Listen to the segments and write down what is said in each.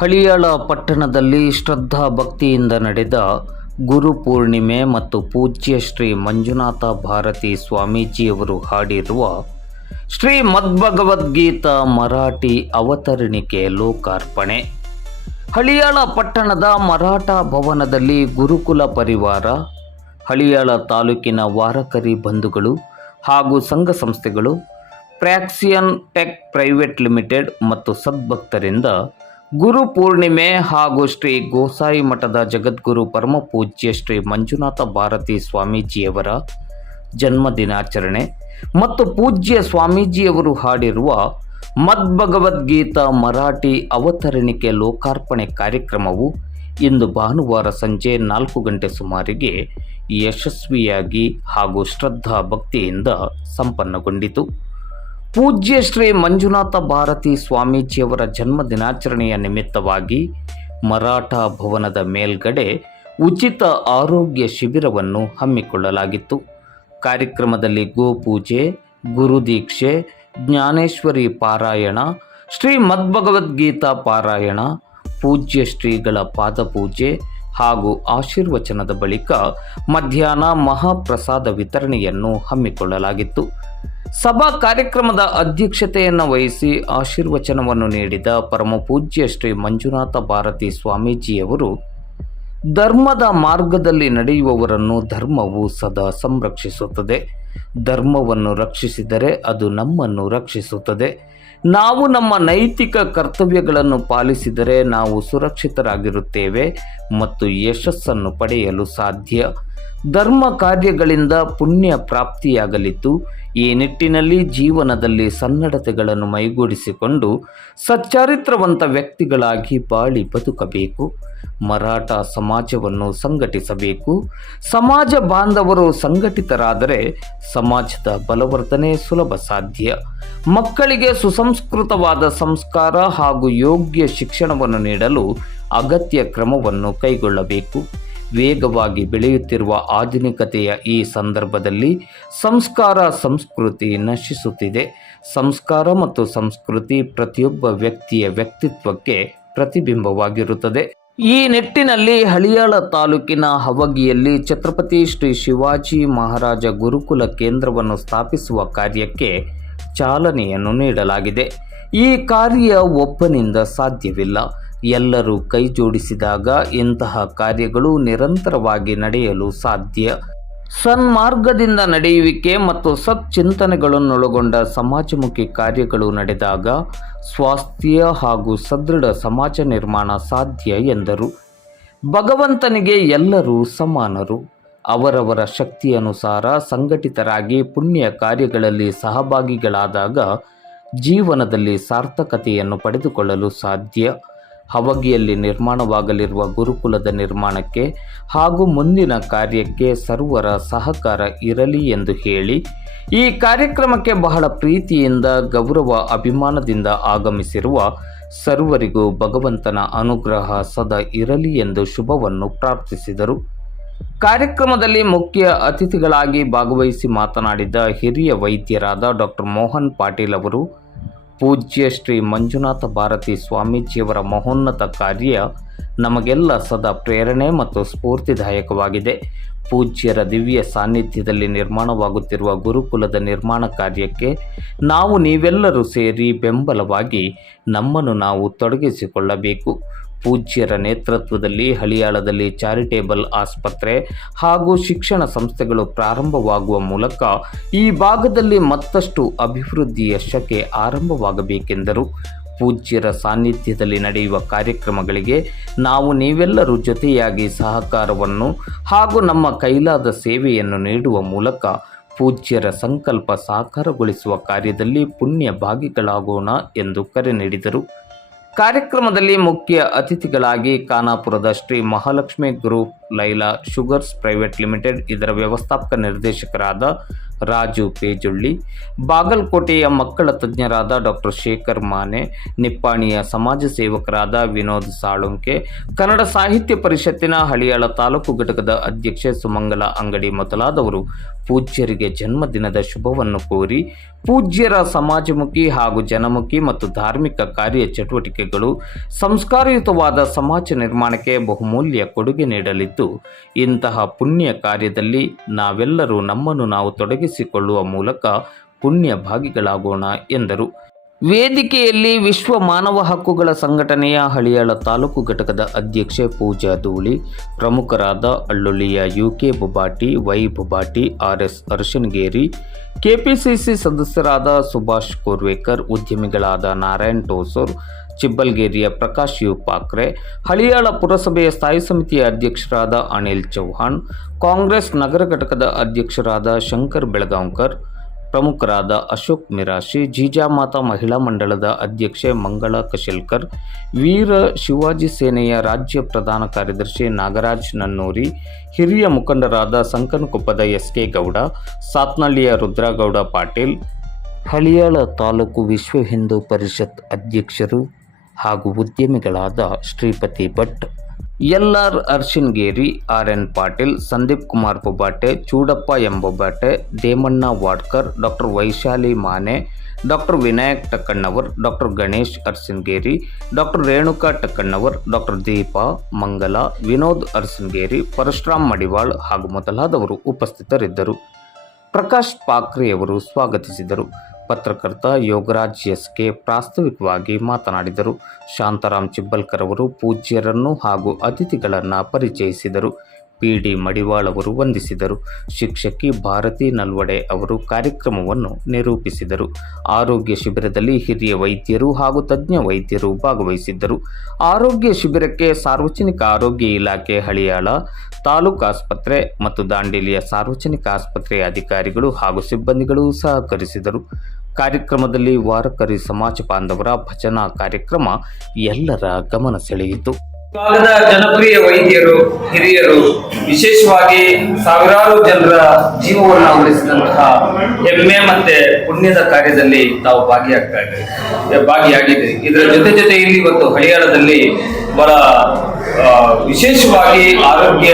ಹಳಿಯಾಳ ಪಟ್ಟಣದಲ್ಲಿ ಶ್ರದ್ಧಾ ಭಕ್ತಿಯಿಂದ ನಡೆದ ಗುರು ಪೂರ್ಣಿಮೆ ಮತ್ತು ಪೂಜ್ಯ ಶ್ರೀ ಮಂಜುನಾಥ ಭಾರತಿ ಸ್ವಾಮೀಜಿಯವರು ಹಾಡಿರುವ ಶ್ರೀ ಮದ್ಭಗವದ್ಗೀತಾ ಮರಾಠಿ ಅವತರಣಿಕೆ ಲೋಕಾರ್ಪಣೆ. ಹಳಿಯಾಳ ಪಟ್ಟಣದ ಮರಾಠ ಭವನದಲ್ಲಿ ಗುರುಕುಲ ಪರಿವಾರ, ಹಳಿಯಾಳ ತಾಲೂಕಿನ ವಾರಕರಿ ಬಂಧುಗಳು ಹಾಗೂ ಸಂಘ ಸಂಸ್ಥೆಗಳು, ಪ್ರಾಕ್ಸಿಯನ್ ಟೆಕ್ ಪ್ರೈವೇಟ್ ಲಿಮಿಟೆಡ್ ಮತ್ತು ಸದ್ಭಕ್ತರಿಂದ ಗುರು ಪೂರ್ಣಿಮೆ ಹಾಗೂ ಶ್ರೀ ಗೋಸಾಯಿ ಮಠದ ಜಗದ್ಗುರು ಪರಮಪೂಜ್ಯ ಶ್ರೀ ಮಂಜುನಾಥ ಭಾರತಿ ಸ್ವಾಮೀಜಿಯವರ ಜನ್ಮ ದಿನಾಚರಣೆ ಮತ್ತು ಪೂಜ್ಯ ಸ್ವಾಮೀಜಿಯವರು ಹಾಡಿರುವ ಮದ್ಭಗವದ್ಗೀತಾ ಮರಾಠಿ ಅವತರಣಿಕೆ ಲೋಕಾರ್ಪಣೆ ಕಾರ್ಯಕ್ರಮವು ಇಂದು ಭಾನುವಾರ ಸಂಜೆ 4 ಗಂಟೆ ಸುಮಾರಿಗೆ ಯಶಸ್ವಿಯಾಗಿ ಹಾಗೂ ಶ್ರದ್ಧಾ ಭಕ್ತಿಯಿಂದ ಸಂಪನ್ನಗೊಂಡಿತು. ಪೂಜ್ಯ ಶ್ರೀ ಮಂಜುನಾಥ ಭಾರತಿ ಸ್ವಾಮೀಜಿಯವರ ಜನ್ಮ ದಿನಾಚರಣೆಯ ನಿಮಿತ್ತವಾಗಿ ಮರಾಠ ಭವನದ ಮೇಲ್ಗಡೆ ಉಚಿತ ಆರೋಗ್ಯ ಶಿಬಿರವನ್ನು ಹಮ್ಮಿಕೊಳ್ಳಲಾಗಿತ್ತು. ಕಾರ್ಯಕ್ರಮದಲ್ಲಿ ಗೋಪೂಜೆ, ಗುರುದೀಕ್ಷೆ, ಜ್ಞಾನೇಶ್ವರಿ ಪಾರಾಯಣ, ಶ್ರೀ ಮದ್ಭಗವದ್ಗೀತಾ ಪಾರಾಯಣ, ಪೂಜ್ಯ ಶ್ರೀಗಳ ಪಾದಪೂಜೆ ಹಾಗೂ ಆಶೀರ್ವಚನದ ಬಳಿಕ ಮಧ್ಯಾಹ್ನ ಮಹಾಪ್ರಸಾದ ವಿತರಣೆಯನ್ನು ಹಮ್ಮಿಕೊಳ್ಳಲಾಗಿತ್ತು. ಸಭಾ ಕಾರ್ಯಕ್ರಮದ ಅಧ್ಯಕ್ಷತೆಯನ್ನು ವಹಿಸಿ ಆಶೀರ್ವಚನವನ್ನು ನೀಡಿದ ಪರಮಪೂಜ್ಯ ಶ್ರೀ ಮಂಜುನಾಥ ಭಾರತಿ ಸ್ವಾಮೀಜಿಯವರು, ಧರ್ಮದ ಮಾರ್ಗದಲ್ಲಿ ನಡೆಯುವವರನ್ನು ಧರ್ಮವು ಸದಾ ಸಂರಕ್ಷಿಸುತ್ತದೆ. ಧರ್ಮವನ್ನು ರಕ್ಷಿಸಿದರೆ ಅದು ನಮ್ಮನ್ನು ರಕ್ಷಿಸುತ್ತದೆ. ನಾವು ನಮ್ಮ ನೈತಿಕ ಕರ್ತವ್ಯಗಳನ್ನು ಪಾಲಿಸಿದರೆ ನಾವು ಸುರಕ್ಷಿತರಾಗಿರುತ್ತೇವೆ ಮತ್ತು ಯಶಸ್ಸನ್ನು ಪಡೆಯಲು ಸಾಧ್ಯ. ಧರ್ಮ ಕಾರ್ಯಗಳಿಂದ ಪುಣ್ಯ ಪ್ರಾಪ್ತಿಯಾಗಲಿದ್ದು, ಈ ನಿಟ್ಟಿನಲ್ಲಿ ಜೀವನದಲ್ಲಿ ಸನ್ನಡತೆಗಳನ್ನು ಮೈಗೂಡಿಸಿಕೊಂಡು ಸಚ್ಚಾರಿತ್ರವಂತ ವ್ಯಕ್ತಿಗಳಾಗಿ ಬಾಳಿ ಬದುಕಬೇಕು. ಮರಾಠ ಸಮಾಜವನ್ನು ಸಂಘಟಿಸಬೇಕು. ಸಮಾಜ ಬಾಂಧವರು ಸಂಘಟಿತರಾದರೆ ಸಮಾಜದ ಬಲವರ್ಧನೆ ಸುಲಭ ಸಾಧ್ಯ. ಮಕ್ಕಳಿಗೆ ಸುಸಂಸ್ಕೃತವಾದ ಸಂಸ್ಕಾರ ಹಾಗೂ ಯೋಗ್ಯ ಶಿಕ್ಷಣವನ್ನು ನೀಡಲು ಅಗತ್ಯ ಕ್ರಮವನ್ನು ಕೈಗೊಳ್ಳಬೇಕು. ವೇಗವಾಗಿ ಬೆಳೆಯುತ್ತಿರುವ ಆಧುನಿಕತೆಯ ಈ ಸಂದರ್ಭದಲ್ಲಿ ಸಂಸ್ಕಾರ ಸಂಸ್ಕೃತಿ ನಶಿಸುತ್ತಿದೆ. ಸಂಸ್ಕಾರ ಮತ್ತು ಸಂಸ್ಕೃತಿ ಪ್ರತಿಯೊಬ್ಬ ವ್ಯಕ್ತಿಯ ವ್ಯಕ್ತಿತ್ವಕ್ಕೆ ಪ್ರತಿಬಿಂಬವಾಗಿರುತ್ತದೆ. ಈ ನಿಟ್ಟಿನಲ್ಲಿ ಹಳಿಯಾಳ ತಾಲೂಕಿನ ಹವಗಿಯಲ್ಲಿ ಛತ್ರಪತಿ ಶ್ರೀ ಶಿವಾಜಿ ಮಹಾರಾಜ ಗುರುಕುಲ ಕೇಂದ್ರವನ್ನು ಸ್ಥಾಪಿಸುವ ಕಾರ್ಯಕ್ಕೆ ಚಾಲನೆಯನ್ನು ನೀಡಲಾಗಿದೆ. ಈ ಕಾರ್ಯ ಒಬ್ಬನಿಂದ ಸಾಧ್ಯವಿಲ್ಲ. ಎಲ್ಲರೂ ಕೈ ಜೋಡಿಸಿದಾಗ ಇಂತಹ ಕಾರ್ಯಗಳು ನಿರಂತರವಾಗಿ ನಡೆಯಲು ಸಾಧ್ಯ. ಸನ್ಮಾರ್ಗದಿಂದ ನಡೆಯುವಿಕೆ ಮತ್ತು ಸಚ್ಚಿಂತನೆಗಳನ್ನೊಳಗೊಂಡ ಸಮಾಜಮುಖಿ ಕಾರ್ಯಗಳು ನಡೆದಾಗ ಸ್ವಾಸ್ಥ್ಯ ಹಾಗೂ ಸದೃಢ ಸಮಾಜ ನಿರ್ಮಾಣ ಸಾಧ್ಯ ಎಂದರು. ಭಗವಂತನಿಗೆ ಎಲ್ಲರೂ ಸಮಾನರು. ಅವರವರ ಶಕ್ತಿಯನುಸಾರ ಸಂಘಟಿತರಾಗಿ ಪುಣ್ಯ ಕಾರ್ಯಗಳಲ್ಲಿ ಸಹಭಾಗಿಗಳಾದಾಗ ಜೀವನದಲ್ಲಿ ಸಾರ್ಥಕತೆಯನ್ನು ಪಡೆದುಕೊಳ್ಳಲು ಸಾಧ್ಯ. ಹವಗಿಯಲ್ಲಿ ನಿರ್ಮಾಣವಾಗಲಿರುವ ಗುರುಕುಲದ ನಿರ್ಮಾಣಕ್ಕೆ ಹಾಗೂ ಮುಂದಿನ ಕಾರ್ಯಕ್ಕೆ ಸರ್ವರ ಸಹಕಾರ ಇರಲಿ ಎಂದು ಹೇಳಿ, ಈ ಕಾರ್ಯಕ್ರಮಕ್ಕೆ ಬಹಳ ಪ್ರೀತಿಯಿಂದ ಗೌರವ ಅಭಿಮಾನದಿಂದ ಆಗಮಿಸಿರುವ ಸರ್ವರಿಗೂ ಭಗವಂತನ ಅನುಗ್ರಹ ಸದಾ ಇರಲಿ ಎಂದು ಶುಭವನ್ನು ಪ್ರಾರ್ಥಿಸಿದರು. ಕಾರ್ಯಕ್ರಮದಲ್ಲಿ ಮುಖ್ಯ ಅತಿಥಿಗಳಾಗಿ ಭಾಗವಹಿಸಿ ಮಾತನಾಡಿದ ಹಿರಿಯ ವೈದ್ಯರಾದ ಡಾಕ್ಟರ್ ಮೋಹನ್ ಪಾಟೀಲ್ ಅವರು, ಪೂಜ್ಯ ಶ್ರೀ ಮಂಜುನಾಥ ಭಾರತಿ ಸ್ವಾಮೀಜಿಯವರ ಮಹೋನ್ನತ ಕಾರ್ಯ ನಮಗೆಲ್ಲ ಸದಾ ಪ್ರೇರಣೆ ಮತ್ತು ಸ್ಫೂರ್ತಿದಾಯಕವಾಗಿದೆ. ಪೂಜ್ಯರ ದಿವ್ಯ ಸಾನ್ನಿಧ್ಯದಲ್ಲಿ ನಿರ್ಮಾಣವಾಗುತ್ತಿರುವ ಗುರುಕುಲದ ನಿರ್ಮಾಣ ಕಾರ್ಯಕ್ಕೆ ನಾವು ನೀವೆಲ್ಲರೂ ಸೇರಿ ಬೆಂಬಲವಾಗಿ ನಮ್ಮನ್ನು ನಾವು ತೊಡಗಿಸಿಕೊಳ್ಳಬೇಕು. ಪೂಜ್ಯರ ನೇತೃತ್ವದಲ್ಲಿ ಹಳಿಯಾಳದಲ್ಲಿ ಚಾರಿಟೇಬಲ್ ಆಸ್ಪತ್ರೆ ಹಾಗೂ ಶಿಕ್ಷಣ ಸಂಸ್ಥೆಗಳು ಪ್ರಾರಂಭವಾಗುವ ಮೂಲಕ ಈ ಭಾಗದಲ್ಲಿ ಮತ್ತಷ್ಟು ಅಭಿವೃದ್ಧಿಯ ಶಕೆ ಆರಂಭವಾಗಬೇಕೆಂದರು. ಪೂಜ್ಯರ ಸಾನ್ನಿಧ್ಯದಲ್ಲಿ ನಡೆಯುವ ಕಾರ್ಯಕ್ರಮಗಳಿಗೆ ನಾವು ನೀವೆಲ್ಲರೂ ಜೊತೆಯಾಗಿ ಸಹಕಾರವನ್ನು ಹಾಗೂ ನಮ್ಮ ಕೈಲಾದ ಸೇವೆಯನ್ನು ನೀಡುವ ಮೂಲಕ ಪೂಜ್ಯರ ಸಂಕಲ್ಪ ಸಾಕಾರಗೊಳಿಸುವ ಕಾರ್ಯದಲ್ಲಿ ಪುಣ್ಯ ಭಾಗಿಗಳಾಗೋಣ ಎಂದು ಕರೆ ನೀಡಿದರು. ಕಾರ್ಯಕ್ರಮದಲ್ಲಿ ಮುಖ್ಯ ಅತಿಥಿಗಳಾಗಿ ಖಾನಾಪುರದ Shri Mahalakshmi group Laila sugars private limited ಇದರ ವ್ಯವಸ್ಥಾಪಕ ನಿರ್ದೇಶಕರಾದ ರಾಜು ಪೇಜುಳ್ಳಿ, ಬಾಗಲಕೋಟೆಯ ಮಕ್ಕಳ ತಜ್ಞರಾದ ಡಾಕ್ಟರ್ ಶೇಖರ್ ಮಾನೆ, ನಿಪ್ಪಾಣಿಯ ಸಮಾಜ ಸೇವಕರಾದ ವಿನೋದ್ ಸಾಳುಂಕೆ, ಕನ್ನಡ ಸಾಹಿತ್ಯ ಪರಿಷತ್ತಿನ ಹಳಿಯಾಳ ತಾಲೂಕು ಘಟಕದ ಅಧ್ಯಕ್ಷೆ ಸುಮಂಗಲ ಅಂಗಡಿ ಮೊದಲಾದವರು ಪೂಜ್ಯರಿಗೆ ಜನ್ಮದಿನದ ಶುಭವನ್ನು ಕೋರಿ ಪೂಜ್ಯರ ಸಮಾಜಮುಖಿ ಹಾಗೂ ಜನಮುಖಿ ಮತ್ತು ಧಾರ್ಮಿಕ ಕಾರ್ಯ ಚಟುವಟಿಕೆಗಳು ಸಂಸ್ಕಾರಯುತವಾದ ಸಮಾಜ ನಿರ್ಮಾಣಕ್ಕೆ ಬಹುಮೂಲ್ಯ ಕೊಡುಗೆ ನೀಡಲಿದ್ದು, ಇಂತಹ ಪುಣ್ಯ ಕಾರ್ಯದಲ್ಲಿ ನಾವೆಲ್ಲರೂ ನಮ್ಮನ್ನು ನಾವು ತೊಡಗಿಸಿಕೊಳ್ಳುವ ಮೂಲಕ ಪುಣ್ಯ ಭಾಗಿಗಳಾಗೋಣ ಎಂದರು. ವೇದಿಕೆಯಲ್ಲಿ ವಿಶ್ವ ಮಾನವ ಹಕ್ಕುಗಳ ಸಂಘಟನೆಯ ಹಳಿಯಾಳ ತಾಲೂಕು ಘಟಕದ ಅಧ್ಯಕ್ಷೆ ಪೂಜಾ ಧೂಳಿ, ಪ್ರಮುಖರಾದ ಅಳ್ಳುಳ್ಳಿಯ UK ಬುಬಾಟಿ, Y ಬುಬಾಟಿ, RS Arashinageri, KPCC ಸದಸ್ಯರಾದ ಸುಭಾಷ್ ಕೋರ್ವೇಕರ್, ಉದ್ಯಮಿಗಳಾದ ನಾರಾಯಣ್ ಟೋಸೂರ್, ಚಿಬ್ಬಲ್ಗೇರಿಯ ಪ್ರಕಾಶ್ ಯು ಪಾಕ್ರೆ, ಹಳಿಯಾಳ ಪುರಸಭೆಯ ಸ್ಥಾಯಿ ಸಮಿತಿಯ ಅಧ್ಯಕ್ಷರಾದ ಅನಿಲ್ ಚೌಹಾಣ್, ಕಾಂಗ್ರೆಸ್ ನಗರ ಘಟಕದ ಅಧ್ಯಕ್ಷರಾದ ಶಂಕರ್ ಬೆಳಗಾಂವ್ಕರ್, ಪ್ರಮುಖರಾದ ಅಶೋಕ್ ಮಿರಾಶಿ, ಜೀಜಾಮಾತಾ ಮಹಿಳಾ ಮಂಡಳದ ಅಧ್ಯಕ್ಷೆ ಮಂಗಳಾ ಕಶೆಲ್ಕರ್, ವೀರ ಶಿವಾಜಿ ಸೇನೆಯ ರಾಜ್ಯ ಪ್ರಧಾನ ಕಾರ್ಯದರ್ಶಿ ನಾಗರಾಜ್ ನನ್ನೂರಿ, ಹಿರಿಯ ಮುಖಂಡರಾದ ಸಂಕನಕೊಪ್ಪದ ಎಸ್ಕೆ ಗೌಡ, ಸಾತ್ನಳ್ಳಿಯ ರುದ್ರಗೌಡ ಪಾಟೀಲ್, ಹಳಿಯಾಳ ತಾಲೂಕು ವಿಶ್ವ ಹಿಂದೂ ಪರಿಷತ್ ಅಧ್ಯಕ್ಷರು ಹಾಗೂ ಉದ್ಯಮಿಗಳಾದ Shripati Bhat, L R. Arshinageri, R N. Patil, Sandeep Kumar Bobbate, Choodappa M Bobbate, Demanna Wadkar, doctor Vaishali Mane, doctor Vinayak Takkannavar, doctor Ganesh Arsingeri, doctor Renuka Takkannavar, doctor Deepa Mangala, Vinod ಅರ್ಸಿನ್ಗೇರಿ, Parashuram Madiwal ಹಾಗೂ ಮೊದಲಾದವರು ಉಪಸ್ಥಿತರಿದ್ದರು. ಪ್ರಕಾಶ್ ಪಾಕ್ರೆಯವರು ಸ್ವಾಗತಿಸಿದರು. ಪತ್ರಕರ್ತ ಯೋಗರಾಜ್ ಎಸ್ಕೆ ಪ್ರಾಸ್ತಾವಿಕವಾಗಿ ಮಾತನಾಡಿದರು. ಶಾಂತಾರಾಮ್ ಚಿಬ್ಬಲ್ಕರ್ ಅವರು ಪೂಜ್ಯರನ್ನು ಹಾಗೂ ಅತಿಥಿಗಳನ್ನು ಪರಿಚಯಿಸಿದರು. ಪಿ.ಡಿ. ಮಡಿವಾಳ್ ಅವರು ವಂದಿಸಿದರು. ಶಿಕ್ಷಕಿ ಭಾರತಿ ನಲ್ವಡೆ ಅವರು ಕಾರ್ಯಕ್ರಮವನ್ನು ನಿರೂಪಿಸಿದರು. ಆರೋಗ್ಯ ಶಿಬಿರದಲ್ಲಿ ಹಿರಿಯ ವೈದ್ಯರು ಹಾಗೂ ತಜ್ಞ ವೈದ್ಯರು ಭಾಗವಹಿಸಿದ್ದರು. ಆರೋಗ್ಯ ಶಿಬಿರಕ್ಕೆ ಸಾರ್ವಜನಿಕ ಆರೋಗ್ಯ ಇಲಾಖೆ ಹಳಿಯಾಳ ತಾಲೂಕು ಆಸ್ಪತ್ರೆ ಮತ್ತು ದಾಂಡೇಲಿಯ ಸಾರ್ವಜನಿಕ ಆಸ್ಪತ್ರೆಯ ಅಧಿಕಾರಿಗಳು ಹಾಗೂ ಸಿಬ್ಬಂದಿಗಳು ಸಹಕರಿಸಿದರು. ಕಾರ್ಯಕ್ರಮದಲ್ಲಿ ವಾರಕರಿ ಸಮಾಜ ಬಾಂಧವರ ಭಜನಾ ಕಾರ್ಯಕ್ರಮ ಎಲ್ಲರ ಗಮನ ಸೆಳೆಯಿತು. ಭಾಗದ ಜನಪ್ರಿಯ ವೈದ್ಯರು, ಹಿರಿಯರು, ವಿಶೇಷವಾಗಿ ಸಾವಿರಾರು ಜನರ ಜೀವವನ್ನು ಉಳಿಸಿದಂತಹ ಹೆಮ್ಮೆ ಮತ್ತೆ ಪುಣ್ಯದ ಕಾರ್ಯದಲ್ಲಿ ತಾವು ಭಾಗಿಯಾಗಿದ್ದೀರಿ. ಇದರ ಜೊತೆಯಲ್ಲಿ ಇವತ್ತು ಹಳಿಯಾಳದಲ್ಲಿ ಬಹಳ ವಿಶೇಷವಾಗಿ ಆರೋಗ್ಯ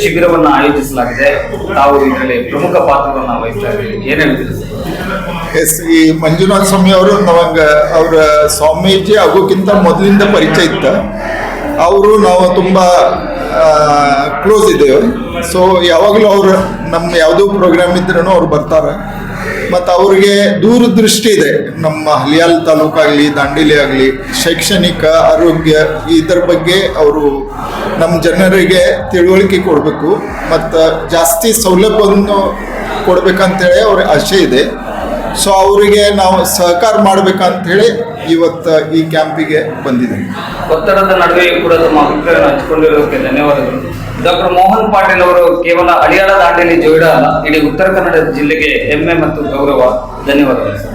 ಶಿಬಿರವನ್ನು ಆಯೋಜಿಸಲಾಗಿದೆ. ತಾವು ಇದರಲ್ಲಿ ಪ್ರಮುಖ ಪಾತ್ರವನ್ನು ವಹಿಸ್ತಾ ಇದ್ದೀರಿ. ಏನ್ ಹೇಳ್ತೀರಿ ಸರ್? ಎಸ್, ಈ ಮಂಜುನಾಥ ಸ್ವಾಮಿ ಅವರು ಅವರ ಸ್ವಾಮೀಜಿ ಆಗೋಕ್ಕಿಂತ ಮೊದಲಿಂದ ಪರಿಚಯ ಇತ್ತ. ಅವರು ನಾವು ತುಂಬ ಕ್ಲೋಸ್ ಇದ್ದೇವೆ. ಸೊ ಯಾವಾಗಲೂ ಅವರು ನಮ್ಮ ಯಾವುದೋ ಪ್ರೋಗ್ರಾಮ್ ಇದ್ರೂ ಅವ್ರು ಬರ್ತಾರೆ. ಮತ್ತು ಅವ್ರಿಗೆ ದೂರದೃಷ್ಟಿ ಇದೆ. ನಮ್ಮ ಹಳಿಯಾಳ ತಾಲೂಕಾಗಲಿ ದಾಂಡೇಲಿ ಆಗಲಿ ಶೈಕ್ಷಣಿಕ ಆರೋಗ್ಯ ಇದರ ಬಗ್ಗೆ ಅವರು ನಮ್ಮ ಜನರಿಗೆ ತಿಳುವಳಿಕೆ ಕೊಡಬೇಕು ಮತ್ತು ಜಾಸ್ತಿ ಸೌಲಭ್ಯವನ್ನು ಕೊಡಬೇಕಂತೇಳಿ ಅವ್ರ ಆಸೆ ಇದೆ. ಸೊ ಅವರಿಗೆ ನಾವು ಸಹಕಾರ ಮಾಡಬೇಕಂತೇಳಿ ಇವತ್ತು ಈ ಕ್ಯಾಂಪಿಗೆ ಬಂದಿದೆ. ಒತ್ತಡದ ನಡುವೆ ಕೂಡ ತಮ್ಮ ಅಭಿಪ್ರಾಯ ಹಂಚಿಕೊಂಡಿರೋದಕ್ಕೆ ಧನ್ಯವಾದಗಳು. ಡಾಕ್ಟರ್ ಮೋಹನ್ ಪಾಟೀಲ್ ಅವರು ಕೇವಲ ಹಳಿಯಾಳ ದಾಂಡೇಲಿ ಜೋಯಿಡ ಅಲ್ಲ, ಇಡೀ ಉತ್ತರ ಕನ್ನಡ ಜಿಲ್ಲೆಗೆ ಹೆಮ್ಮೆ ಮತ್ತು ಗೌರವ. ಧನ್ಯವಾದಗಳು ಸರ್.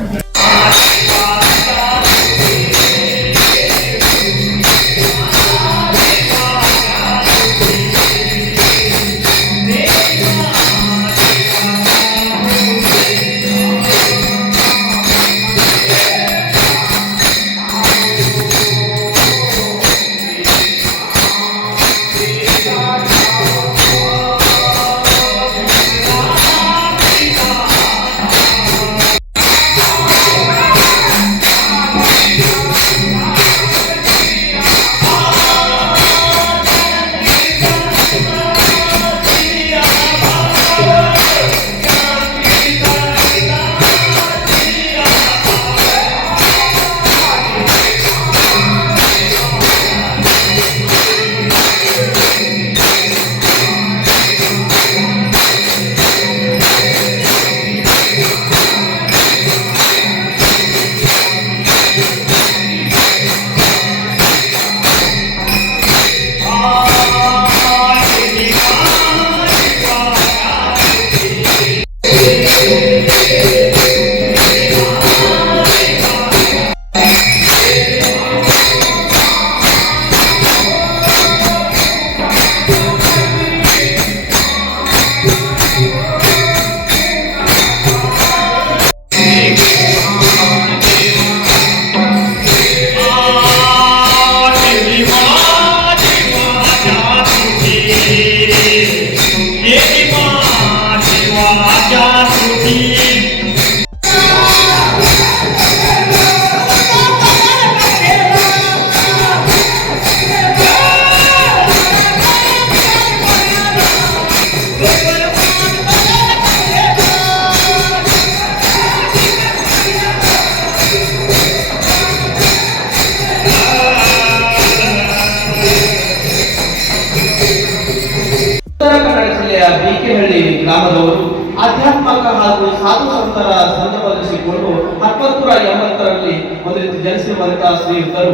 ಹಾಗೂ ಸಾಧು ಸಂತರ ಸಂದರ್ಭದಲ್ಲಿಸಿಕೊಂಡು 1980ರಲ್ಲಿ ಒಂದು ರೀತಿ ಜನಿಸಿರುವಂತಹ ಶ್ರೀಯುತರು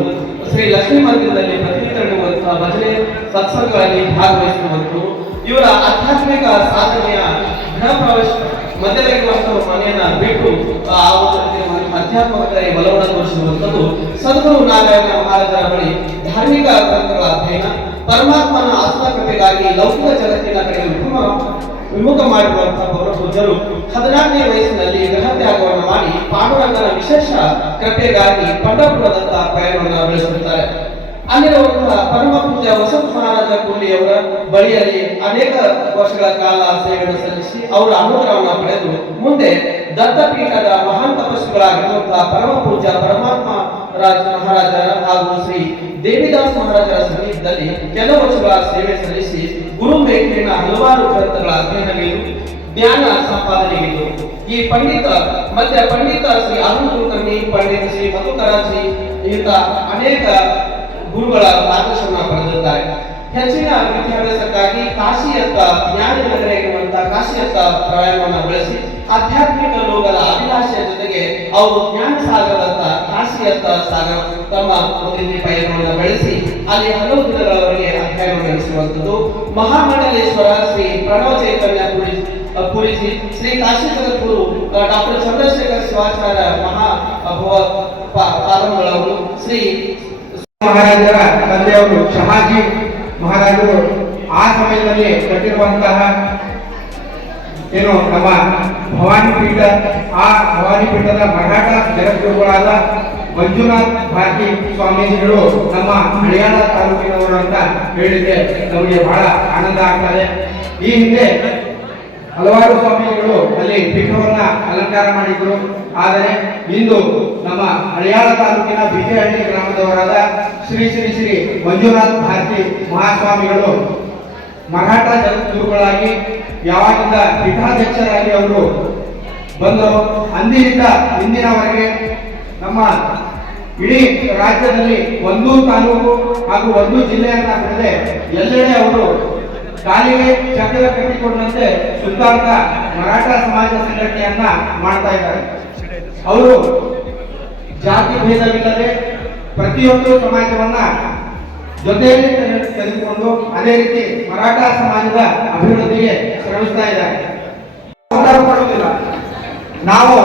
ಶ್ರೀ ಲಕ್ಷ್ಮೀ ಮಂದಿರದಲ್ಲಿ ಪ್ರತಿನಿತ್ಯ ನಡೆಯುವಂತಹ ಭಜನೆ ಸತ್ಸಂಗಗಳಲ್ಲಿ ಭಾಗವಹಿಸಿರುವಂತರು. ಇವರ ಆಧ್ಯಾತ್ಮಿಕ ಸಾಧನೆಯ ಗೃಹ ಪ್ರವೇಶ ಮಧ್ಯದಲ್ಲಿರುವಂತಹ ಮನೆಯನ್ನ ಬಿಟ್ಟು ಆ ಒಂದು ಅಧ್ಯಾತ್ಮಕತೆ ಬಲವನ್ನು ತೋರಿಸಿರುವಂತದ್ದು. ಸದ್ಗುರು ನಾರಾಯಣ ಮಹಾರಾಜರ ಬಳಿ ಧಾರ್ಮಿಕ ಗ್ರಂಥಗಳ ಅಧ್ಯಯನ, ಪರಮಾತ್ಮನ ಆತ್ಮಕತೆಗಾಗಿ ಲೌಕಿಕ ಜಗತ್ತಿನ ಕಡೆಗೆ ವಿಮುಖ ಮಾಡಿರುವಂತಹ ಪೌರ ಪೂಜ್ಯರು 14ನೇ ವಯಸ್ಸಿನಲ್ಲಿ ಗೃಹತ್ಯಾಗವನ್ನು ಮಾಡಿ ಪಾಂಡುರಂಗನ ವಿಶೇಷ ಕೃಪೆಗಾಗಿ ಪಂಢರಪುರದತ್ತ ಪ್ರಯಾಣವನ್ನು ಬೆಳೆಸುತ್ತಾರೆ. ಅಲ್ಲಿರುವಂತಹ ಪರಮ ಪೂಜ್ಯ ವಸಂತ ಮಹಾರಾಜ ಕುಳ್ಳಿಯವರ ಬಳಿಯಲ್ಲಿ ಅನೇಕ ವರ್ಷಗಳ ಕಾಲ ಸೇವೆಯನ್ನು ಸಲ್ಲಿಸಿ ಅವರ ಅನುಗ್ರಹವನ್ನು ಪಡೆದು ಮುಂದೆ ದತ್ತಪೀಠದ ಮಹಾನ್ ತಪಸ್ವಿಗಳಾಗಿರುವಂತಹ ಪರಮ ಪೂಜ್ಯ ಪರಮಾತ್ಮ ಮಹಾರಾಜರ ಹಾಗೂ ಶ್ರೀ ದೇವಿದಾಸ್ ಮಹಾರಾಜರ ಸನ್ನಿಧಿಯಲ್ಲಿ ಕೆಲವು ವರ್ಷಗಳ ಸೇವೆ ಸಲ್ಲಿಸಿ ಗುರು ಮೇಲಿನ ಹಲವಾರು ಗ್ರಂಥಗಳ ಅಧ್ಯಯನವಿದು ಜ್ಞಾನ ಸಂಪಾದನೆಗಿದ್ದು ಈ ಪಂಡಿತ ಶ್ರೀ ಅರುಣ್ ಕುಲಕರ್ಣಿ, ಪಂಡಿತ ಶ್ರೀ ಮಧುಕರಾಜಿ ಇಂಥ ಅನೇಕ ಗುರುಗಳ ಮಾರ್ಗದರ್ಶನ ಪಡೆದಿದ್ದಾರೆ. ಹೆಚ್ಚಿನ ವಿದ್ಯಾಭ್ಯಾಸಕ್ಕಾಗಿ ಕಾಶಿಯತ್ತ ಜ್ಞಾನನಗರ ಎನ್ನುವಂತಹ ಕಾಶಿಯತ್ತ ಪ್ರಯಾಣವನ್ನು ಬೆಳೆಸಿ ಆಧ್ಯಾತ್ಮಿಕ ಲೋಕದ ಅಭಿಲಾಷೆಯ ಜೊತೆಗೆ ಅವರು ಜ್ಞಾನ ಸಾಗರದತ್ತ ಕಾಶಿಯತ್ತ ತಮ್ಮ ಪಯಣವನ್ನು ಬೆಳೆಸಿ ಅಲ್ಲಿ ಹಲವು ದಿನಗಳವರೆಗೆ ಅಧ್ಯಯನ ನಡೆಸುವಂಥದ್ದು. ಮಹಾಮಂಡಲೇಶ್ವರ ಶ್ರೀ ಪ್ರಣವ ಚೈತನ್ಯ ಪೂರಿಸಿ ಶ್ರೀ ಕಾಶಿ ಜಗದ್ಗುರು ಡಾಕ್ಟರ್ ಚಂದ್ರಶೇಖರ್ ಶಿವಾಚಾರ್ಯ ಮಹಾ ಪಾದಂಗಳವರು ಶ್ರೀ ಮಹಾರಾಜರ ತಂದೆಯವರು ಶಹಾಜಿ ಮಹಾರಾಜರು ಆ ಸಮಯದಲ್ಲಿ ಕಟ್ಟಿರುವಂತಹ ಏನು ನಮ್ಮ ಭವಾನಿ ಪೀಠ, ಆ ಭವಾನಿ ಪೀಠದ ಮರಾಠ ಜಗದ್ಗುರುಗಳಾದ ಮಂಜುನಾಥ್ ಭಾರತಿ ಸ್ವಾಮೀಜಿಗಳು ನಮ್ಮ ಹಳಿಯಾಳ ತಾಲೂಕಿನವರು ಅಂತ ಹೇಳಿದ್ರೆ ನಮಗೆ ಬಹಳ ಆನಂದ ಆಗ್ತದೆ. ಈ ಹಿಂದೆ ಹಲವಾರು ಸ್ವಾಮೀಜಿಗಳು ಅಲ್ಲಿ ಪೀಠವನ್ನ ಅಲಂಕಾರ ಮಾಡಿದ್ರು. ಆದರೆ ಇಂದು ನಮ್ಮ ಹಳಿಯಾಳ ತಾಲೂಕಿನ ಬಿಜೆಹಳ್ಳಿ ಗ್ರಾಮದವರಾದ ಶ್ರೀ ಶ್ರೀ ಶ್ರೀ ಮಂಜುನಾಥ್ ಭಾರತಿ ಮಹಾಸ್ವಾಮಿಗಳು ಮರಾಠ ಜಗದ್ಗುರುಗಳಾಗಿ ಯಾವಾಗಿಂದ ಪೀಠಾಧ್ಯಕ್ಷರಾಗಿ ಅವರು ಬಂದರು, ಅಂದಿನಿಂದ ಇಂದಿನವರೆಗೆ ನಮ್ಮ ಇಡೀ ರಾಜ್ಯದಲ್ಲಿ ಒಂದು ತಾಲೂಕು ಹಾಗೂ ಒಂದು ಜಿಲ್ಲೆಯನ್ನ ಬಿಡದೆ ಎಲ್ಲೆಡೆ ಅವರು ಕಾಲಿಗೆ ಚಕ್ರ ಕಟ್ಟಿಕೊಂಡಂತೆ ಸುತ್ತಾರ್ಥ ಮರಾಠ ಸಮಾಜ ಸಂಘಟನೆಯನ್ನ ಮಾಡ್ತಾ ಇದ್ದಾರೆ. ಅವರು ಜಾತಿ ಭೇದವಿಲ್ಲದೆ ಪ್ರತಿಯೊಂದು ಸಮಾಜವನ್ನ ಜೊತೆಯಲ್ಲಿ ತೆಗೆದುಕೊಂಡು ಅದೇ ರೀತಿ ಮರಾಠ ಸಮಾಜದ ಅಭಿವೃದ್ಧಿಗೆ ಶ್ರಮಿಸ್ತಾ ಇದ್ದಾರೆ. ಪಡುವುದಿಲ್ಲ. ನಾವು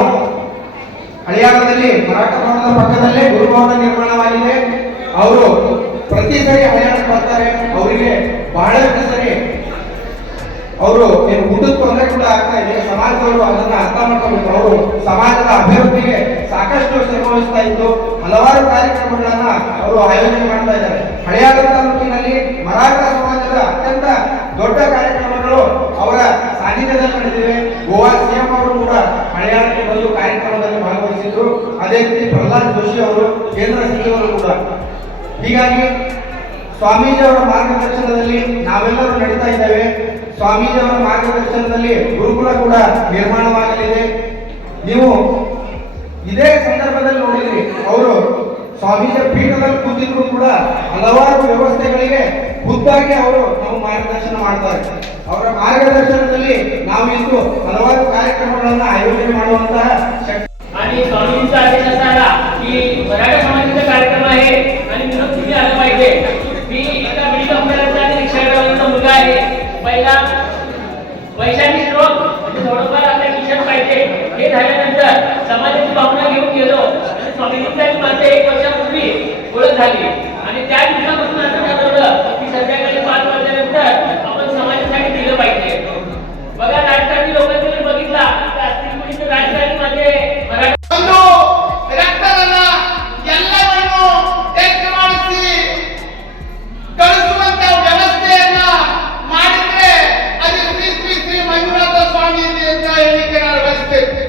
ಹಳಿಯಾಳದಲ್ಲಿ ಮರಾಠ ಭವನದ ಪಕ್ಕದಲ್ಲೇ ಗುರುಭವನ ನಿರ್ಮಾಣವಾಗಿದೆ. ಅವರು ಪ್ರತಿ ಸರಿ ಹಳಿಯಾಳಕ್ಕೆ ಬರ್ತಾರೆ. ಅವರಿಗೆ ಬಹಳಷ್ಟು ಸರಿ ಅವರು ಏನು ಊಟದ ತೊಂದರೆ ಕೂಡ ಆಗ್ತಾ ಇದೆ. ಸಮಾಜದವರು ಅದನ್ನ ಅರ್ಥ ಮಾಡ್ಕೊಬೇಕು. ಅವರು ಸಮಾಜದ ಅಭಿವೃದ್ಧಿಗೆ ಸಾಕಷ್ಟು ಶ್ರಮವಹಿಸ್ತಾ ಇದ್ದು ಹಲವಾರು ಕಾರ್ಯಕ್ರಮಗಳನ್ನ ಅವರು ಆಯೋಜನೆ ಮಾಡ್ತಾ ಇದ್ದಾರೆ. ಹಳಿಯಾಳ ತಾಲೂಕಿನಲ್ಲಿ ಮರಾಠ ಸಮಾಜದ ಅತ್ಯಂತ ದೊಡ್ಡ ಕಾರ್ಯಕ್ರಮಗಳು ಅವರ ಸಾನ್ನಿಧ್ಯದಲ್ಲಿ ನಡೆದಿವೆ. ಗೋವಾ ಸಿಎಂ ಅವರು ಕೂಡ ಹಳಿಯಾಳಕ್ಕೆ ಬಂದು ಕಾರ್ಯಕ್ರಮದಲ್ಲಿ ಭಾಗವಹಿಸಿದ್ರು. ಅದೇ ರೀತಿ ಪ್ರಹ್ಲಾದ್ ಜೋಶಿ ಅವರು ಕೇಂದ್ರ ಸಚಿವರು ಕೂಡ. ಹೀಗಾಗಿ ಸ್ವಾಮೀಜಿಯವರ ಮಾರ್ಗದರ್ಶನದಲ್ಲಿ ನಾವೆಲ್ಲರೂ ನಡೀತಾ ಇದ್ದೇವೆ. ಸ್ವಾಮೀಜಿಯವರ ಮಾರ್ಗದರ್ಶನದಲ್ಲಿ ಗುರುಕುಲ ಕೂಡ ನಿರ್ಮಾಣವಾಗಲಿದೆ. ನೀವು ಇದೇ ಸಂದರ್ಭದಲ್ಲಿ ನೋಡಿದ್ರಿ, ಅವರು ಸ್ವಾಮೀಜಿಯ ಪೀಠದಲ್ಲಿ ಕೂತಿದ್ರು ಕೂಡ ಹಲವಾರು ವ್ಯವಸ್ಥೆಗಳಿಗೆ ಖುದ್ದಾಗಿ ಅವರು ನಾವು ಮಾರ್ಗದರ್ಶನ ಮಾಡ್ತಾರೆ. ಅವರ ಮಾರ್ಗದರ್ಶನದಲ್ಲಿ ನಾವು ಇಂದು ಹಲವಾರು ಕಾರ್ಯಕ್ರಮಗಳನ್ನ ಆಯೋಜನೆ ಮಾಡುವಂತಹ ಶಕ್ತಿ. आणि स्वामींचा आदेश असायला की मराठा समाजाचा कार्यक्रम आहे आणि म्हणून तुम्ही आलं पाहिजे. मी एका बिडी कंपनीचा आणि रिक्षावाल्याचा मुलगा आहे. पहिला पैशाची स्ट्रोक म्हणजे थोडंफार आपल्या खिशात पाहिजे हे झाल्यानंतर समाजाची भावना घेऊन गेलो आणि स्वामींचा माझे 1 वर्षापूर्वी ओळख झाली आणि त्या दिवसापासून असं ठरवलं की संध्याकाळी 5 वाजल्यानंतर आपण समाजासाठी दिलं पाहिजे. बघा राजकारणी लोकांनी बघितला तर असतील कुणी राजकारणी मध्ये ರಕ್ತವನ್ನ ಎಲ್ಲವನ್ನು ಟೆಸ್ಟ್ ಮಾಡಿಸಿ ಕಳಿಸುವಂತ ವ್ಯವಸ್ಥೆಯನ್ನ ಮಾಡಿದ್ರೆ ಅದು ಶ್ರೀ ಶ್ರೀ ಶ್ರೀ ಮಂಜುನಾಥ ಸ್ವಾಮೀಜಿ ಅಂತ ಹೇಳಿಕೆ ನಾನು ಬಯಸ್ತೇನೆ.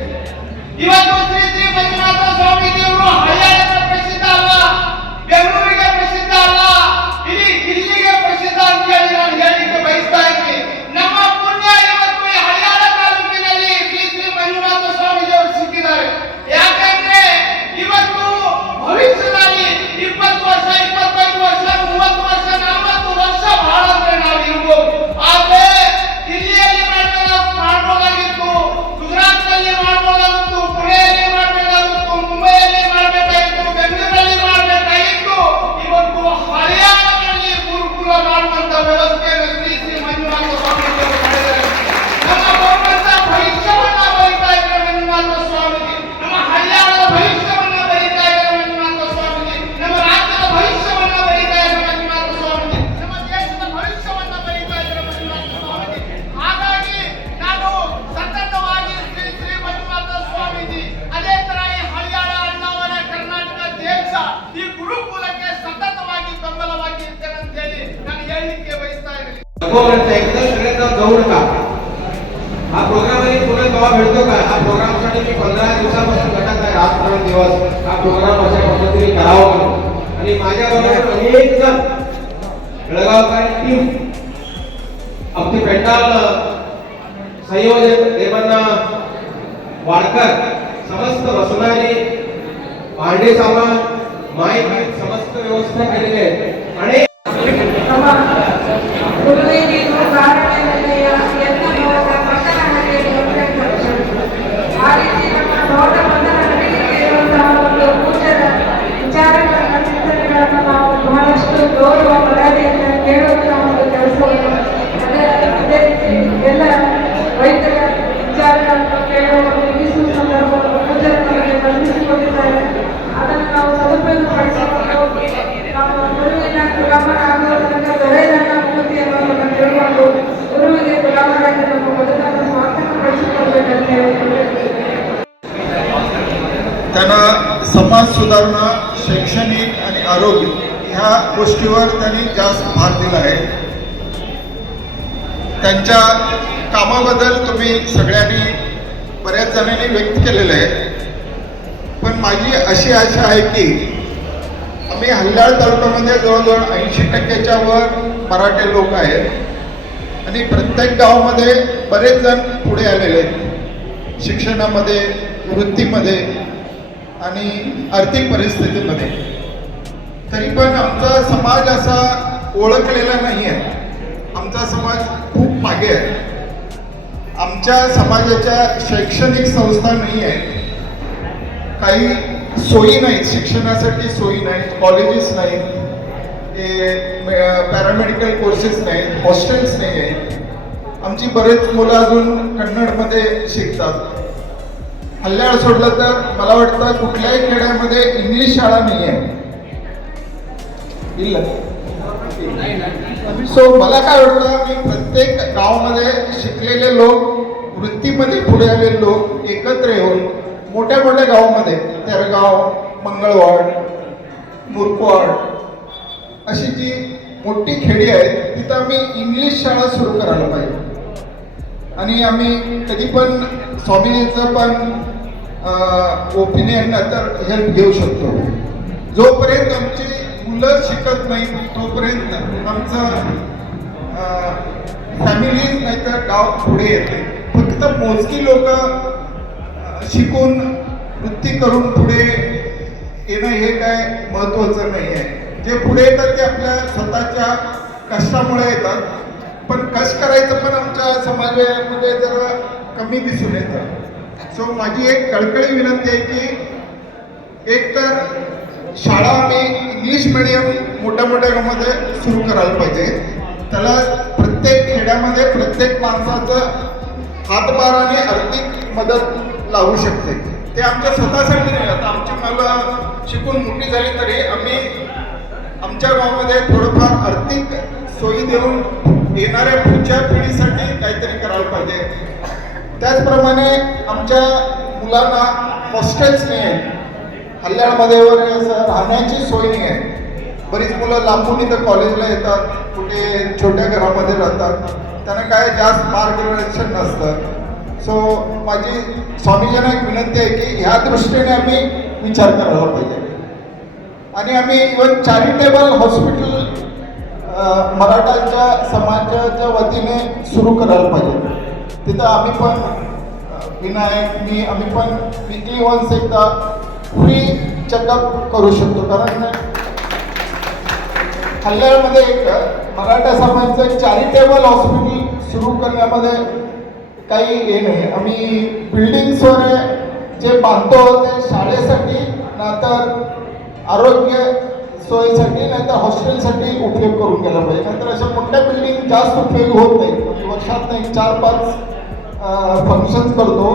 ಇವತ್ತು ಶ್ರೀ ಶ್ರೀ ಮಂಜುನಾಥ ಸ್ವಾಮೀಜಿಯವರು ಹಳ್ಯಾಳದ ಪ್ರಸಿದ್ಧ ಅಲ್ಲ, ಬೆಂಗಳೂರಿಗೆ ಪ್ರಸಿದ್ಧ ಅಲ್ಲ, म्हणतो एकदा सगळ्यांना जाऊ नका. हा प्रोग्राम आणि पुन्हा केव्हा भेटतो का? हा प्रोग्रामसाठी मी 15 दिवसापासून गटात आहे. रात्र दिवस हा प्रोग्राम अशा पद्धतीने करावा म्हणून. आणि माझ्याबरोबर अनेक जण बेळगावकर टीम आमचे पेंडाल संयोजक देवांना वाडकर, समस्त बसणारी भांडे सामान माईक समस्त व्यवस्था केलेली आहे. आणि ಬಹಳಷ್ಟು ಗೌರವ ಮರ್ಯಾದೆಯಿಂದ ಕೇಳುವಂತಹ ಒಂದು ಕೆಲಸವನ್ನು ಅದೇ ಎಲ್ಲ ರೈತರ ವಿಚಾರಗಳನ್ನು ಕೇಳುವ ಮುಗಿಸುವ ಸಂದರ್ಭವನ್ನು ಪೂಜಾರಿ ನಮಗೆ ಕಲ್ಪಿಸಿಕೊಟ್ಟಿದ್ದಾರೆ. ಅದನ್ನು ನಾವು ಸದುಪಯೋಗಪಡಿಸಿಕೊಂಡು ನಮ್ಮ ಗುರುವಿನ ಗುಲಾಮರ ಆಗುವ ತನಕ ದೊರೆಯದನ್ನ ಮುಕ್ತಿ ಅನ್ನೋದನ್ನು ತಿಳ್ಕೊಂಡು ಗುರುವಿಗೆ ಗುಲಾಮರಾಗಿ ನಮ್ಮ ಬದುಕನ್ನು ಸಾರ್ಥಕಪಡಿಸಿಕೊಳ್ಬೇಕಂತ ಹೇಳಿ त्यांना समाज सुधारणा, शैक्षणिक आणि आरोग्य ह्या गोष्टीवर त्यांनी जास्त भार दिला आहे. त्यांच्या कामाबद्दल तुम्ही सगळ्यांनी बऱ्याच जणांनी व्यक्त केलेलं आहे. पण माझी अशी आशा आहे की आम्ही हल्ल्याळ तालुक्यामध्ये जवळजवळ 80% वर मराठी लोक आहेत आणि प्रत्येक गावामध्ये बरेच जण पुढे आलेले आहेत शिक्षणामध्ये, वृत्तीमध्ये आणि आर्थिक परिस्थितीमध्ये. तरी पण आमचा समाज असा ओळखलेला नाही आहे. आमचा समाज खूप मागे आहे. आमच्या समाजाच्या शैक्षणिक संस्था नाही आहेत, काही सोयी नाहीत, शिक्षणासाठी सोयी नाहीत, कॉलेजेस नाहीत, पॅरामेडिकल कोर्सेस नाहीत, हॉस्टेल्स नाही आहेत. आमची बरेच मुलं अजून कन्नडमध्ये शिकतात. हल्ल्याळ सोडलं तर मला वाटतं कुठल्याही खेड्यामध्ये इंग्लिश शाळा नाही आहे. सो मला काय वाटतं की प्रत्येक गावामध्ये शिकलेले लोक, वृत्तीमध्ये पुढे आलेले लोक एकत्र येऊन मोठ्या मोठ्या गावामध्ये तेरगाव, मंगळवाड, मुरकवाड अशी जी मोठी खेडी आहेत तिथं आम्ही इंग्लिश शाळा सुरू करायला पाहिजे. आणि आम्ही कधी पण स्वामीजीचं पण ओपिनियन तर हेल्प घेऊ शकतो. जोपर्यंत आमची मुलं शिकत नाही तोपर्यंत आमचं फॅमिली नाही तर गाव पुढे येते. फक्त मोजकी लोक शिकून वृत्ती करून पुढे येणं हे काय महत्त्वाचं नाही आहे. जे पुढे येतात ते आपल्या स्वतःच्या कष्टामुळे येतात. पण कष्ट करायचं पण आमच्या समाजामध्ये जरा कमी दिसून येतं. सो माझी एक कळकळी विनंती आहे की एक तर शाळा आम्ही इंग्लिश मीडियम मोठ्या मोठ्या गावामध्ये सुरू करायला पाहिजे. त्याला प्रत्येक खेड्यामध्ये प्रत्येक माणसाचं हातभार आणि आर्थिक मदत लागू शकते. ते आमच्या स्वतःसाठी नाही. आता आमची मुलं शिकून मोठी झाली तरी आम्ही आमच्या गावामध्ये थोडंफार आर्थिक सोयी देऊन येणाऱ्या पुढच्या पिढीसाठी काहीतरी करायला पाहिजे. त्याचप्रमाणे आमच्या मुलांना हॉस्टेल्स नाही आहेत. हल्ल्याळमध्ये वगैरे असं राहण्याची सोय नाही आहे. बरीच मुलं लांबून इथं कॉलेजला येतात, कुठे छोट्या घरामध्ये राहतात, त्यांना काय जास्त मार्गदर्शन नसतं. सो माझी स्वामीजींना एक विनंती आहे की ह्या दृष्टीने आम्ही विचार करायला पाहिजे. आणि आम्ही इव्हन चॅरिटेबल हॉस्पिटल मराठाच्या समाजाच्या वतीने सुरू करायला पाहिजे. तिथं आम्ही पण विनायक आम्ही पण वीकली वन्स एकदा फ्री चेकअप करू शकतो. कारण हल्ल्याळमध्ये एक मराठा समाजाचं एक चॅरिटेबल हॉस्पिटल सुरू करण्यामध्ये काही हे नाही. आम्ही बिल्डिंग्सवर जे बांधतो ते शाळेसाठी नाहीतर आरोग्य सोयीसाठी नाहीतर हॉस्टेलसाठी उपयोग करून गेला पाहिजे. नंतर अशा मोठ्या बिल्डिंग जास्त उपयोग होत नाही. म्हणजे वर्षात एक 4-5 फंक्शन्स करतो,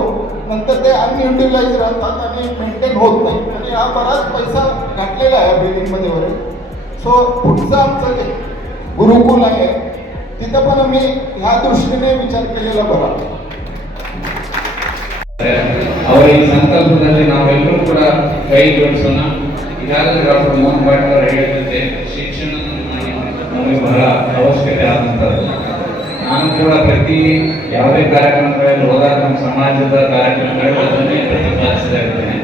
नंतर ते अनयुटिलाइज राहतात आणि मेंटेन होत नाही. आणि हा बराच पैसा घातलेला आहे बिल्डिंगमध्ये वगैरे. सो पुढचं आमचं जे गुरुकुल आहे तिथं पण आम्ही ह्या दृष्टीने विचार केलेला बरा. ಅವರ ಈ ಸಂಕಲ್ಪದಲ್ಲಿ ನಾವೆಲ್ಲರೂ ಕೂಡ ಕೈ ಜೋಡಿಸೋಣ. ಈಗಾಗಲೇ ಡಾಕ್ಟರ್ ಮೋಹನ್ ಪಾಟೀಲ್ ಅವರು ಹೇಳಿದಂತೆ ಶಿಕ್ಷಣ ನಮಗೆ ಬಹಳ ಅವಶ್ಯಕತೆ ಆದಂಥದ್ದು. ಪ್ರತಿ ಯಾವುದೇ ಕಾರ್ಯಕ್ರಮಗಳಲ್ಲಿ ಹೋದಾಗ ನಮ್ಮ ಸಮಾಜದ ಕಾರ್ಯಕ್ರಮಗಳಲ್ಲಿ ಅದನ್ನೇ ಪ್ರತಿಪಾದಿಸ್ತಾ ಇರ್ತೇನೆ.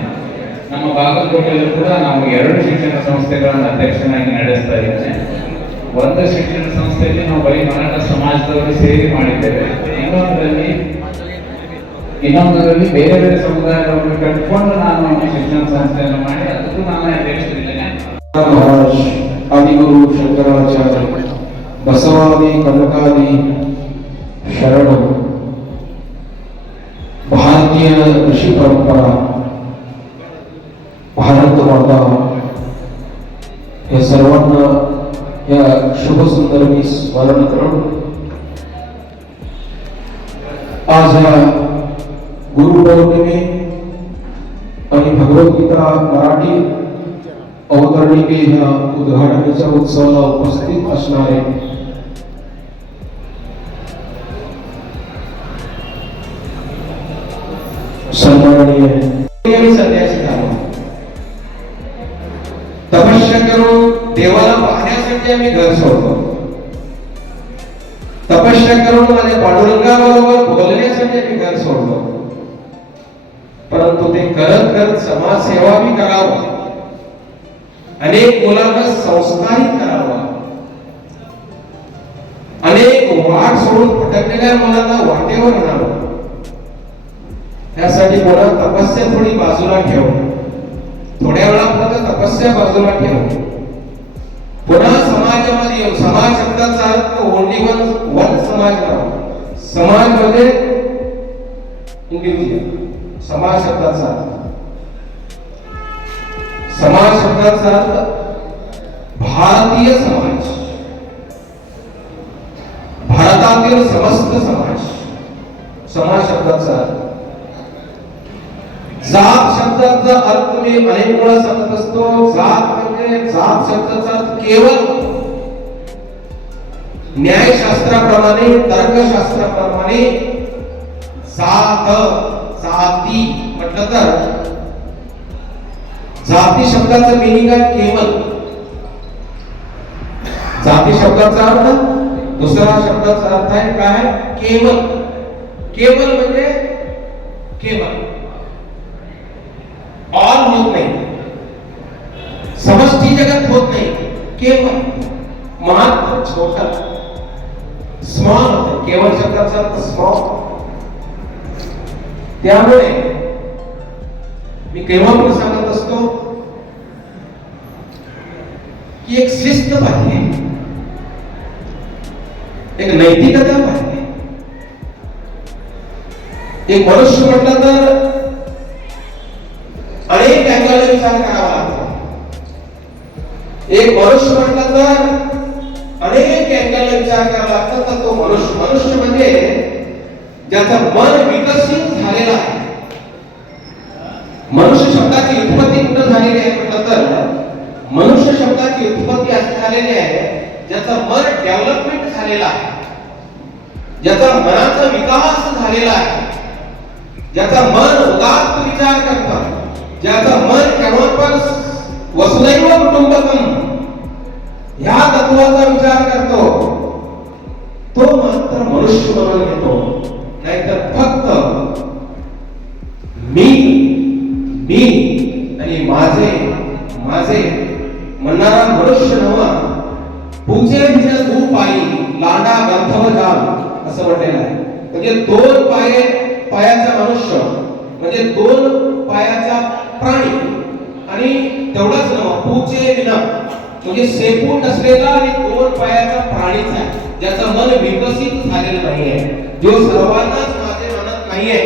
ನಮ್ಮ ಬಾಗಲಕೋಟೆಯಲ್ಲೂ ಕೂಡ ನಾವು 2 ಶಿಕ್ಷಣ ಸಂಸ್ಥೆಗಳನ್ನು ಅಧ್ಯಕ್ಷನಾಗಿ ನಡೆಸ್ತಾ ಇದ್ದೇನೆ. ಒಂದು ಶಿಕ್ಷಣ ಸಂಸ್ಥೆಯಲ್ಲಿ ನಾವು ಬರೀ ಮರಾಠ ಸಮಾಜದವರು ಸೇರಿ ಮಾಡಿದ್ದೇವೆ. ಇನ್ನೊಂದರಲ್ಲಿ ಬೇರೆ ಬೇರೆ ಸಮುದಾಯದವರನ್ನು ಕಟ್ಕೊಂಡು ನಾನು ಶಿಕ್ಷಣ ಸಂಸ್ಥೆಯನ್ನು ಮಾಡಿ ಅದಕ್ಕೂ ನಾನು ಅಧ್ಯಕ್ಷರಿದ್ದೇನೆ. ಮಹಾರಾಜ್ ಆದಿಗುರು ಶಂಕರಾಚಾರ್ಯ ಬಸವಾದಿ ಕನಕಾದಿ शरणम भारतीय ऋषि परंपरा भारत माता हे सर्वांना या शुभ सुंदर मी स्मरण करून आज या गुरुपौर्णिमे आणि भगवद्गीता मराठी अवतरणिके ह्या उद्घाटनाच्या उत्सवाला उपस्थित असणारे सन्माननीय संन्यासी झालो. तपस्या करून देवाला पाहण्यासाठी आम्ही घर सोडतो. तपस्या करून माझ्या पांडुरंगाबरोबर बोलण्यासाठी आम्ही घर सोडतो. परंतु ते करत करत समाजसेवा बी करावं, अनेक मुलांना संस्कारित करावं, अनेक वाट सोडून भटकलेल्या मुलांना वाटेवर आणावं. त्यासाठी पुन्हा तपस्या थोडी बाजूला ठेव, थोड्या वेळापर्यंत तपस्या बाजूला ठेव, पुन्हा समाजामध्ये येऊ. समाज शब्दाचा अर्थ ओनली वन समाज नाही. समाज म्हणजे इंडिव्हिज्युअल. समाज शब्दाचा अर्थ भारतीय समाज, भारतातील समस्त समाज. समाज शब्दाचा अर्थ जात शब्दाचा अर्थ मी अनेक वेळा सांगत असतो. जात म्हणजे जात शब्दाचा अर्थ केवळ न्यायशास्त्राप्रमाणे, तर्कशास्त्राप्रमाणे जात जाती म्हटलं तर जाती शब्दाचं मिनिंग आहे केवळ. जाती शब्दाचा अर्थ दुसरा शब्दाचा अर्थ आहे काय? केवळ. केवळ म्हणजे केवळ, ऑल होत नाही, समष्टी जगत होत नाही. केवळ महान छोटा स्मॉल होते. केवळ शब्दाचा अर्थ स्मॉल. त्यामुळे मी केव्हा पण सांगत असतो की एक शिस्त पाहिजे, एक नैतिकता पाहिजे. एक मनुष्य म्हटलं तर अनेक अँगलने विचार करावा लागतो. एक मनुष्य म्हटलं तर अनेक अँगलने विचार करावा लागतो. तर तो मनुष्य म्हणजे ज्याचं मन विकसित झालेलं आहे. मनुष्य शब्दाची उत्पत्ती कुठं झालेली आहे म्हटलं तर मनुष्य शब्दाची उत्पत्ती अशी झालेली आहे ज्याचं मन डेव्हलपमेंट झालेलं आहे, ज्याचा मनाचा विकास झालेला आहे, ज्याचा मन उदात्त विचार करतं, ज्याचं मन केव्हा वसुदैव कुटुंबकम ह्या तत्वाचा विचार करतो, तो मात्र मनुष्य म्हणून येतो. नाहीतर फक्त मी मी आणि माझे माझे म्हणणारा मनुष्य नव्हा. पूजे भिन दू पायी लांडा गंधव जाल असं म्हटलेलं आहे. म्हणजे 2 पायाचा मनुष्य म्हणजे 2 पायाचा प्राणी. आणि तेवढंच नव्हे, पूजे विना म्हणजे सेपून नसलेला आणि 2 पायाचा प्राणीच आहे, ज्याचं मन विकसित झालेलं नाहीये, जो सर्वांनाच माझे म्हणत नाहीये,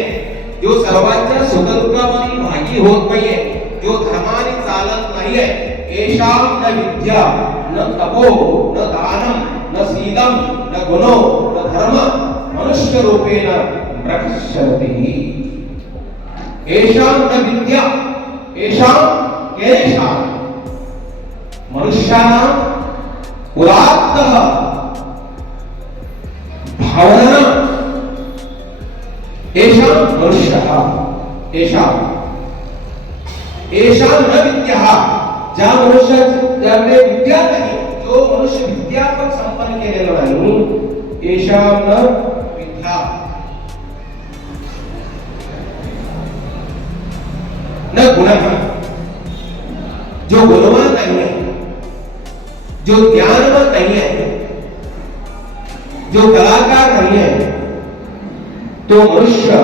जो सर्वांच्या सुखदुःखामध्ये भागी होत नाहीये, जो धर्माने चालत नाहीये. येषां न विद्या न तपो न दानम न सीदम न गुणो न धर्म मनुष्य रूपेण प्रक्षरति. येषां न विद्या, येषां केषां मनुष्याणां उदात्त भावना येषां मनुष्यः. येषां न विद्या, ज्या मनुष्यामध्ये विद्या नाही, जो मनुष्य विद्या पण संपन्न केलेला नाही. येषां न मिथ्या न गुणः, जो गुणवान नहीं है, जो ज्ञानवान नहीं है, जो कलाकार नहीं है, तो मनुष्य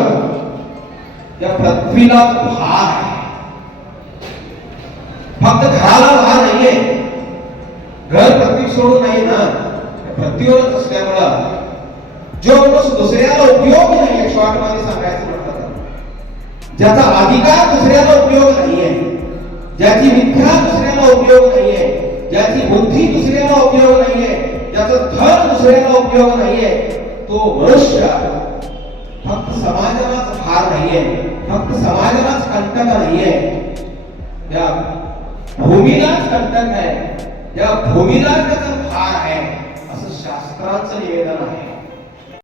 या पृथ्वीला भार आहे. फक्त घराला भार नाहीये, घर पृथ्वी सोडून नाही ना, पृथ्वीवरच असल्यामुळं जो माणूस दुसऱ्याला उपयोग नाहीये, शॉर्ट मध्ये सांगायचं म्हटलं तर ज्याचा अधिकार दुसऱ्याला उपयोग नाहीये, ज्याची मिथ्या दुसऱ्याला उपयोग नाहीये, ज्याची बुद्धी दुसऱ्याला उपयोग नाहीये, ज्याचं धन दुसऱ्याला उपयोग नाहीये, तो मनुष्य फक्त समाजालाच भार नाहीये, फक्त समाजालाच कंटक नाहीये, या भूमीलाच कंटक आहे, या भूमीलाच त्याचा भार आहे असं शास्त्राचं निवेदन आहे.